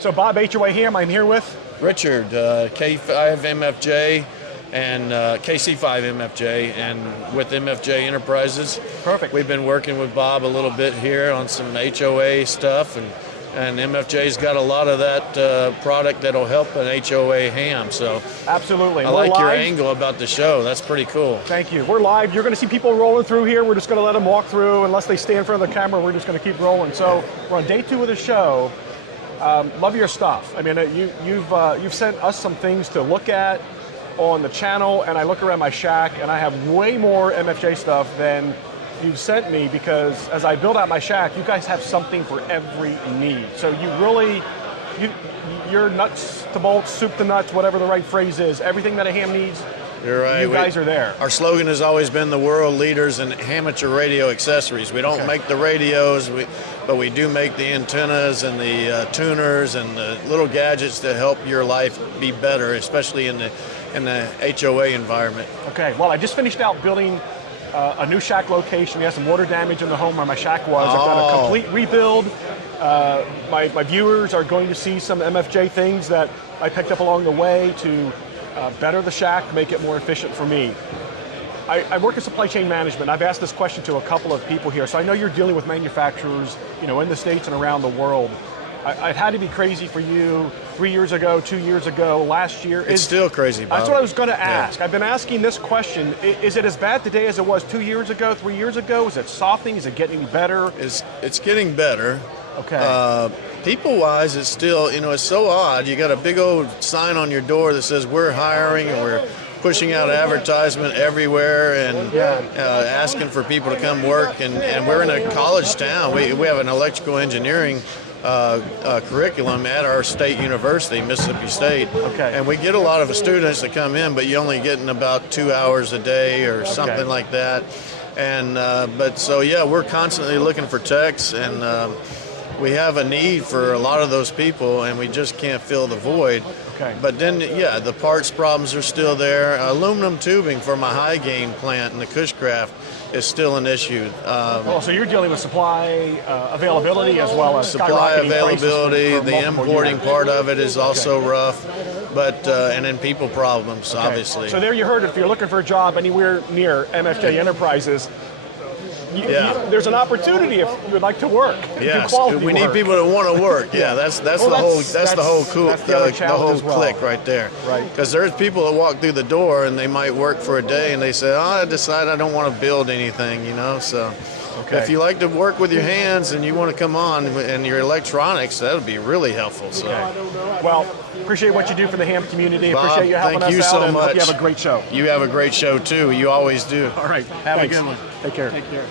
So Bob, HOA here. I'm here with Richard, K5 MFJ and KC5 MFJ, and with MFJ Enterprises. Perfect. We've been working with Bob a little bit here on some HOA stuff, and MFJ's got a lot of that product that'll help an HOA ham. So absolutely. I like your angle about the show. That's pretty cool. Thank you. We're live. You're going to see people rolling through here. We're just going to let them walk through. Unless they stay in front of the camera, we're just going to keep rolling. So we're on day 2 of the show. Love your stuff. I mean, you've sent us some things to look at on the channel, and I look around my shack, and I have way more MFJ stuff than you've sent me, because as I build out my shack, you guys have something for every need. So you really, you're nuts to bolts, soup to nuts, whatever the right phrase is. Everything that a ham needs, you're right. You guys are there. Our slogan has always been the world leaders in amateur radio accessories. We don't make the radios, but we do make the antennas and the tuners and the little gadgets to help your life be better, especially in the HOA environment. Okay, well, I just finished out building a new shack location. We had some water damage in the home where my shack was. I've done a complete rebuild. My viewers are going to see some MFJ things that I picked up along the way to better the shack, make it more efficient for me. I work in supply chain management. I've asked this question to a couple of people here, so I know you're dealing with manufacturers, in the States and around the world. It had to be crazy for you 3 years ago, 2 years ago, last year. It's still crazy, Bob. That's what I was going to ask. Yeah. I've been asking this question. Is it as bad today as it was 2 years ago, 3 years ago? Is it softening? Is it getting any better? It's getting better. Okay. People-wise, it's still, it's so odd. You got a big old sign on your door that says we're hiring, and we're pushing out advertisement everywhere, and asking for people to come work. And we're in a college town. We have an electrical engineering curriculum at our state university, Mississippi State. Okay. And we get a lot of students that come in, but you're only getting about 2 hours a day or something like that. And we're constantly looking for techs, and we have a need for a lot of those people, and we just can't fill the void. Okay. But then, the parts problems are still there. Aluminum tubing for my high gain plant and the Cushcraft is still an issue. So you're dealing with supply availability as well as supply availability. The importing part of it is also rough, but and then people problems, obviously. So there you heard it. If you're looking for a job anywhere near MFJ Enterprises, there's an opportunity if you would like to work. Yes, we need people that want to work. Yeah, that's the whole click right there. Right. Because there's people that walk through the door and they might work for a day and they say, I decide I don't want to build anything, So if you like to work with your hands and you want to come on and your electronics, that would be really helpful. So. Well, appreciate what you do for the ham community. Bob, appreciate you helping thank you us so out, and much. hope you have a great show. You have a great show too. You always do. All right. Have a good one. Take care. Take care.